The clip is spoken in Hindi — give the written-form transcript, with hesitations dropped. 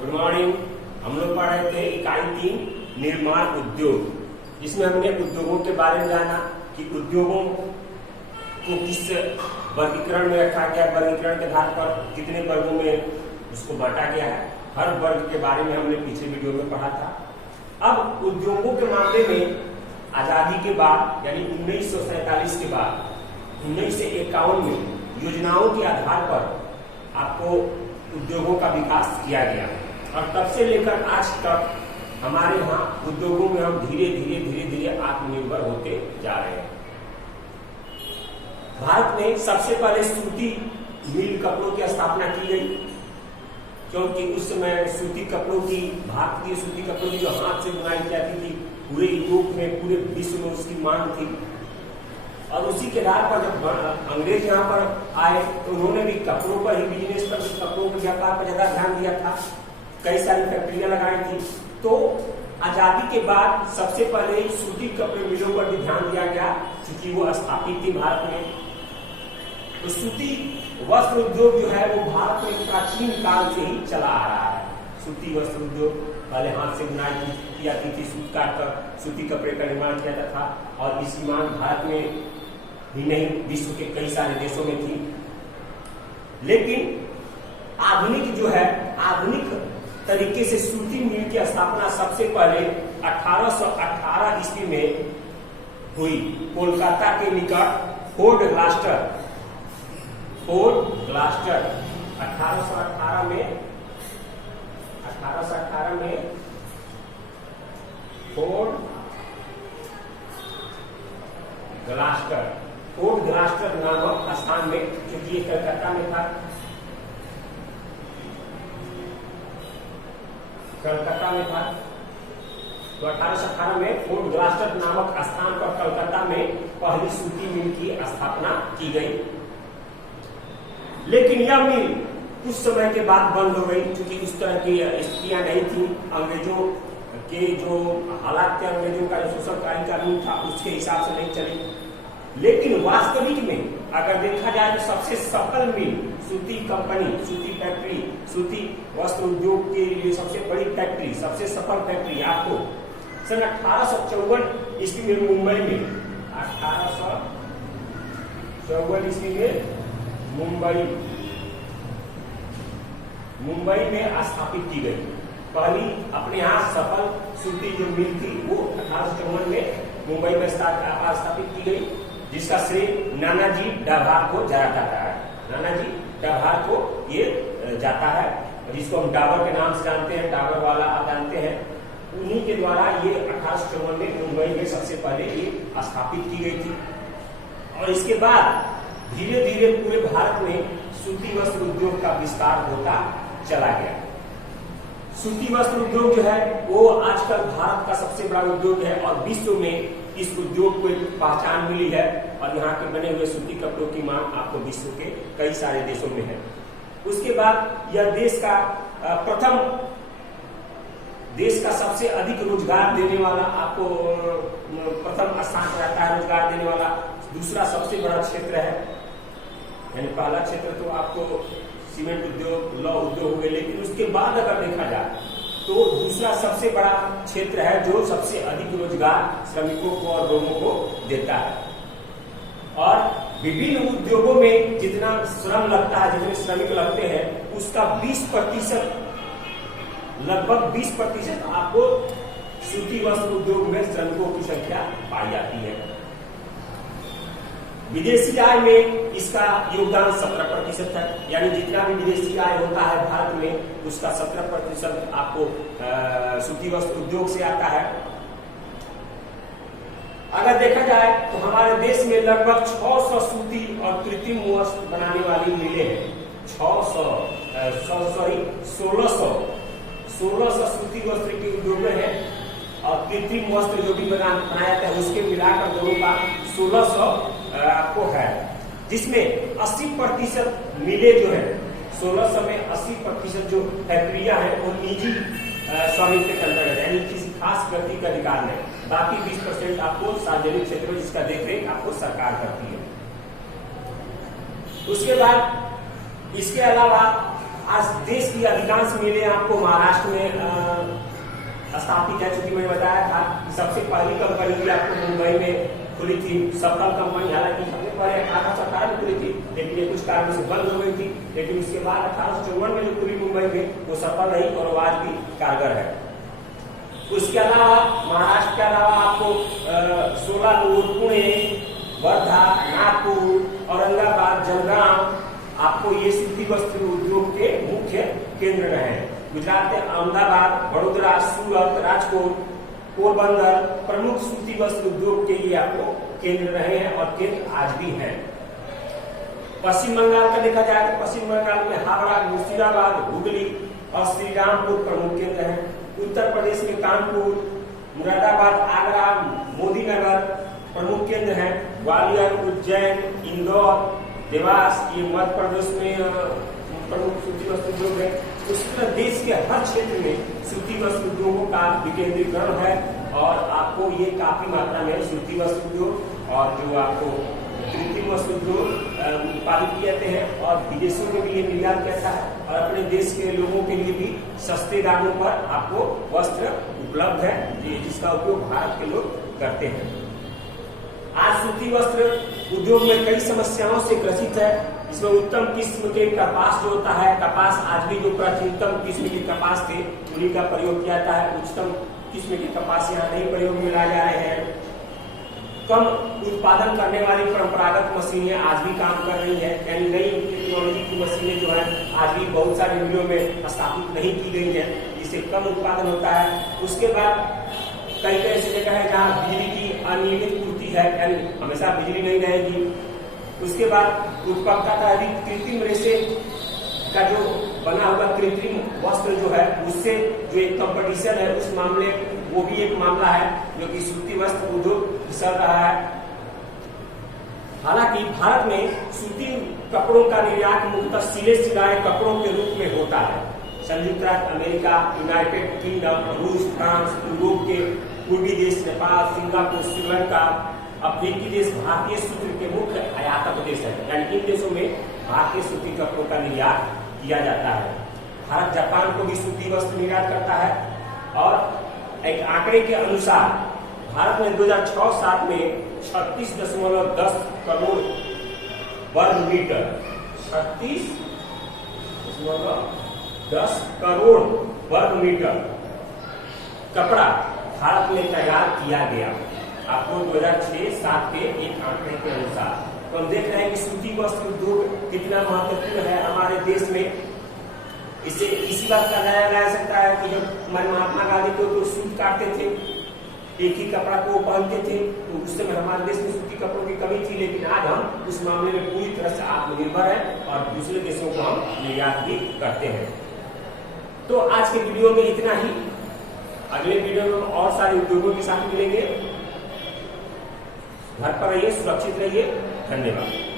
Good morning. हम लोग पढ़ रहे थे इकाई 3 निर्माण उद्योग, जिसमें हमने उद्योगों के बारे में जाना कि उद्योगों को किस वर्गीकरण में रखा गया, वर्गीकरण के आधार पर कितने वर्गों में उसको बांटा गया है। हर वर्ग के बारे में हमने पिछले वीडियो में पढ़ा था। अब उद्योगों के मामले में आजादी के बाद यानी 1947 के बाद 1951 में योजनाओं के आधार पर आपको उद्योगों का विकास किया गया और तब से लेकर आज तक हमारे यहाँ उद्योगों में हम धीरे धीरे आत्मनिर्भर होते जा रहे हैं। भारत में सबसे पहले सूती मिल कपड़ों की स्थापना की गई, क्योंकि उस समय सूती कपड़ों की, भारतीय सूती कपड़ों की जो हाथ से बुनाई जाती थी, पूरे यूरोप में, पूरे विश्व में उसकी मांग थी। और उसी के आधार पर जब अंग्रेज यहाँ पर आए तो उन्होंने भी कपड़ों पर ही बिजनेस पर, कपड़ों के व्यापार पर ज्यादा ध्यान दिया था, कई सारी फैक्ट्रियां लगाई थी। तो आजादी के बाद सबसे पहले सूती कपड़े मिलों पर भी ध्यान दिया गया, क्योंकि वो स्थापित थी भारत में। तो सूती वस्त्र उद्योग जो है वो भारत में प्राचीन काल से ही चला आ रहा है। सूती वस्त्र उद्योग पहले हाथ से बुनाई की जाती थी, सूत काटकर सूती कपड़े का निर्माण किया जाता था और इसकी मांग भारत में ही नहीं विश्व के कई सारे देशों में थी। लेकिन आधुनिक जो है, आधुनिक तरीके से सूती मिल की स्थापना सबसे पहले 1818 ईस्वी में हुई, कोलकाता के निकट फोर्ट ग्लास्टर 1818 में फोर्ट ग्लास्टर नामक स्थान में, क्योंकि ये कलकत्ता में था, तो 1818 में फोर्ट ग्लास्टर नामक स्थान पर कलकत्ता में पहली सूती मिल की स्थापना की गई। लेकिन यह मिल कुछ समय के बाद बंद हो गई, क्योंकि उस तरह की स्थितियां नहीं थी। अंग्रेजों के जो हालात थे, अंग्रेजों का जो शोषणकारी कानून था, उसके हिसाब से नहीं चली। लेकिन वास्तविक में अगर देखा जाए तो सबसे सफल मिल, सूती कंपनी, सूती फैक्ट्री, सूती वस्त्र उद्योग के लिए सबसे बड़ी फैक्ट्री, सबसे सफल फैक्ट्री आपको सन 1854 ईस्वी में मुंबई में, 1854 ईस्वी में मुंबई में स्थापित की गई। पहली अपने यहाँ सफल सूती जो मिल थी वो 1854 में मुंबई में स्थापित की गई, जिसका श्रेय नानाजी डाभार को जाता है। नानाजी डाभार को ये जाता है, जिसको हम डाबर के नाम से जानते हैं, डाबर वाला आप जानते हैं। उन्हीं के द्वारा ये 1854 में मुंबई में सबसे पहले ये स्थापित की गई थी। और इसके बाद धीरे धीरे पूरे भारत में सूती वस्त्र उद्योग का विस्तार होता चला गया। सूती वस्त्र उद्योग जो है वो आजकल भारत का सबसे बड़ा उद्योग है और विश्व में इस उद्योग को एक पहचान मिली है। और यहाँ के बने हुए सूती कपड़ों की मांग आपको विश्व के कई सारे देशों में है। उसके बाद यह देश का सबसे अधिक रोजगार देने वाला, आपको प्रथम स्थान पर रहता है रोजगार देने वाला। दूसरा सबसे बड़ा क्षेत्र है, यानी पहला क्षेत्र तो आपको सीमेंट उद्योग, लौह उद्योग हो गए, लेकिन उसके बाद अगर देखा जाए तो दूसरा सबसे बड़ा क्षेत्र है जो सबसे अधिक रोजगार श्रमिकों को और लोगों को देता है। और विभिन्न उद्योगों में जितना श्रम लगता है, जितने श्रमिक लगते हैं, उसका 20%, लगभग 20% आपको सूती वस्त्र उद्योग में श्रमिकों की संख्या पाई जाती है। विदेशी आय में इसका योगदान 17% है, यानी जितना भी विदेशी आय होता है भारत में उसका 17% आपको सूती वस्त्र उद्योग से आता है। अगर देखा जाए तो हमारे देश में लगभग 600 सूती और कृत्रिम वस्त्र बनाने वाली मिलें हैं। 1600 सूती वस्त्र के उद्योग हैं और कृत्रिम वस्त्र जो भी बनाया जाता है उसके मिलाकर दोनों का 1600 आपको है, जिसमें 80% मिले जो है 1600 में 80% जो फैक्ट्रियां हैं वो निजी स्वामित्व के अंतर्गत है, यानी किसी खास व्यक्ति का अधिकार नहीं। बाकी 20% आपको सार्वजनिक क्षेत्र में, जिसका देखरेख आपको सरकार करती है। उसके बाद इसके अलावा आज देश की अधिकांश मिलें आपको महाराष्ट्र में स्थापित है। चूंकि मैंने बताया था कि सबसे पहली कंपनी भी आपको मुंबई में खुली थी, सफल कंपनी। हालांकि सबसे पहले 1817 में खुली थी, लेकिन ये कुछ कारणों से बंद हो गई थी। लेकिन उसके बाद 1854 में जो खुली मुंबई में, वो सफल रही और आज भी कारगर है। उसके अलावा महाराष्ट्र के अलावा आपको सोलापुर, पुणे, वर्धा, नागपुर, औरंगाबाद, जलगांव, आपको ये सूती वस्त्र उद्योग के मुख्य केंद्र रहे हैं। गुजरात में अहमदाबाद, बड़ोदरा, सूरत, राजकोट, पोरबंदर प्रमुख सूती वस्त्र उद्योग के लिए आपको केंद्र रहे हैं और केंद्र आज भी हैं। पश्चिम बंगाल का देखा जाए तो पश्चिम बंगाल में हावड़ा, मुर्शिदाबाद, हुगली और श्रीरामपुर प्रमुख केंद्र हैं। उत्तर प्रदेश में कानपुर, मुरादाबाद, आगरा, मोदीनगर प्रमुख केंद्र हैं। ग्वालियर, उज्जैन, इंदौर, देवास ये मध्य प्रदेश में प्रमुख सूती वस्त्र उद्योग है। उसी तरह देश के हर क्षेत्र में सूती वस्त्र उद्योगों का विकेंद्रीकरण है और आपको ये काफी मात्रा में सूती वस्त्र उद्योग और जो आपको कृत्रिम वस्त्र उद्योग उत्पादित किए जाते हैं और विदेशों में भी ये निर्यात किया जाता है और अपने देश के लोगों के लिए भी सस्ते दामों पर आपको वस्त्र उपलब्ध है, जिसका उपयोग भारत के लोग करते हैं। आज सूती वस्त्र उद्योग में कई समस्याओं से ग्रसित है। इसमें उत्तम किस्म के कपास जो होता है, कपास आज भी जो प्राचीनतम किस्म के कपास थे उन्हीं का प्रयोग किया जाता है। उच्चतम किस्म के कपास यहाँ नहीं प्रयोग में लाए जा रहे हैं। कम उत्पादन करने वाली परंपरागत मशीनें आज भी काम कर रही है, यानी नई टेक्नोलॉजी की मशीनें जो है आज भी बहुत सारे मिलों में स्थापित नहीं की गई है, जिससे कम उत्पादन होता है। उसके बाद कई ऐसी जगह है जहाँ बिजली की अनियमित पूर्ति है, यानी हमेशा बिजली नहीं रहेगी। उसके बाद उत्पादकता का अधिक कृत्रिम रेशे का जो बना हुआ कृत्रिम वस्त्र जो है उससे जो एक कंपटीशन है, उस मामले वो भी एक मामला है जो कि सूती वस्त्र उद्योग फिसल रहा है। हालांकि भारत में सूती कपड़ों का निर्यात मुख्यतः सिले सिलाए कपड़ों के रूप में होता है। संयुक्त राज्य अमेरिका, यूनाइटेड किंगडम, रूस, फ्रांस, यूरोप के पूर्वी देश, नेपाल, सिंगापुर, श्रीलंका, अफ्रीकी देश भारतीय सूत्र के मुख्य आयातक देश है, यानी इन देशों में भारतीय सूती कपड़ों का निर्यात किया जाता है। भारत जापान को भी सूती वस्त्र निर्यात करता है और एक आंकड़े के अनुसार भारत में 2006-07 में 36.10 करोड़ वर्ग मीटर 36.10 करोड़ वर्ग मीटर कपड़ा भारत में तैयार किया गया। आपको 2006-07 के एक आंकड़े के अनुसार तो हम देख रहे हैं कि सूती वस्त्र उद्योग कितना महत्वपूर्ण है हमारे देश में। इसे इसी बात का लगाया जा सकता है कि जब हमारे महात्मा गांधी को तो सूट काटते थे, एक ही कपड़ा को पहनते थे, तो उस समय हमारे देश में सूती कपड़ों की कमी थी। लेकिन आज हम उस मामले में पूरी तरह से आत्मनिर्भर है और दूसरे देशों को हम निर्यात भी करते हैं। तो आज के वीडियो में इतना ही। अगले वीडियो में हम और सारे उद्योगों के साथ मिलेंगे। घर पर रहिए, सुरक्षित रहिए। धन्यवाद।